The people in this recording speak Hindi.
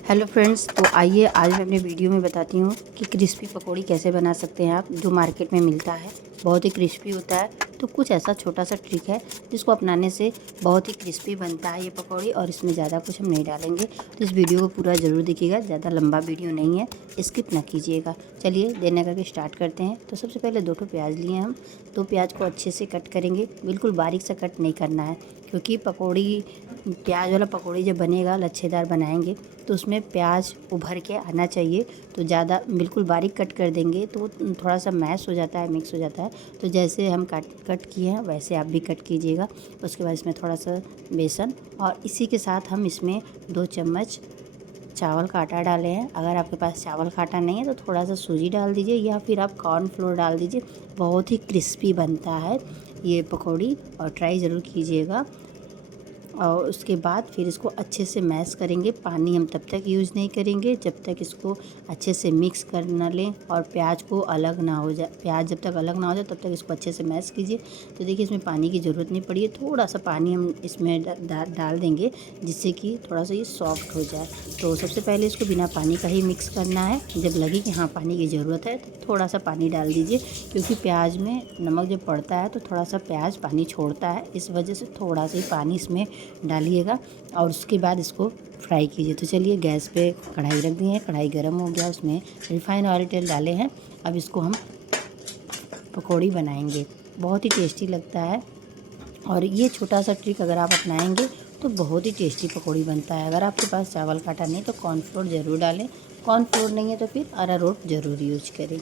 हेलो फ्रेंड्स, तो आइए आज मैं अपने वीडियो में बताती हूँ कि क्रिस्पी पकौड़ी कैसे बना सकते हैं आप, जो मार्केट में मिलता है। बहुत ही क्रिस्पी होता है। तो कुछ ऐसा छोटा सा ट्रिक है जिसको अपनाने से बहुत ही क्रिस्पी बनता है ये पकौड़ी, और इसमें ज़्यादा कुछ हम नहीं डालेंगे। तो इस वीडियो को पूरा ज़रूर देखिएगा, ज़्यादा लंबा वीडियो नहीं है, स्किप ना कीजिएगा। चलिए देने करके स्टार्ट करते हैं। तो सबसे पहले 2 प्याज लिए हम। 2 प्याज को अच्छे से कट करेंगे, बिल्कुल बारीक सा कट नहीं करना है, क्योंकि पकौड़ी प्याज वाला पकौड़ी जब बनेगा, लच्छेदार बनाएंगे, तो उसमें प्याज उभर के आना चाहिए। तो ज़्यादा बिल्कुल बारीक कट कर देंगे तो थोड़ा सा मैश हो जाता है, मिक्स हो जाता है। तो जैसे हम कट किए हैं वैसे आप भी कट कीजिएगा। उसके बाद इसमें थोड़ा सा बेसन, और इसी के साथ हम इसमें 2 चम्मच चावल का आटा डाले हैं। अगर आपके पास चावल का आटा नहीं है तो थोड़ा सा सूजी डाल दीजिए, या फिर आप कॉर्नफ्लोर डाल दीजिए। बहुत ही क्रिस्पी बनता है ये पकौड़ी, और ट्राई ज़रूर कीजिएगा। और उसके बाद फिर इसको अच्छे से मैश करेंगे। पानी हम तब तक यूज़ नहीं करेंगे जब तक इसको अच्छे से मिक्स कर ना लें और प्याज को अलग ना हो जाए। प्याज जब तक अलग ना हो जाए तब तक इसको अच्छे से मैश कीजिए। तो देखिए इसमें पानी की ज़रूरत नहीं पड़ी है, थोड़ा सा पानी हम इसमें डाल देंगे, जिससे कि थोड़ा सा ये सॉफ्ट हो जाए। तो सबसे पहले इसको बिना पानी का ही मिक्स करना है। जब लगे कि हाँ पानी की ज़रूरत है तो थोड़ा सा पानी डाल दीजिए, क्योंकि प्याज में नमक जब पड़ता है तो थोड़ा सा प्याज पानी छोड़ता है, इस वजह से थोड़ा सा ही पानी इसमें डालिएगा। और उसके बाद इसको फ्राई कीजिए। तो चलिए गैस पे कढ़ाई रख दी है, कढ़ाई गर्म हो गया, उसमें रिफाइन ऑयल तेल डाले हैं। अब इसको हम पकौड़ी बनाएंगे, बहुत ही टेस्टी लगता है। और ये छोटा सा ट्रिक अगर आप अपनाएंगे तो बहुत ही टेस्टी पकौड़ी बनता है। अगर आपके पास चावल का आटा नहीं तो कॉर्नफ्लोर ज़रूर डालें, कॉर्नफ्लोर नहीं है तो फिर अरारोट ज़रूर यूज करें।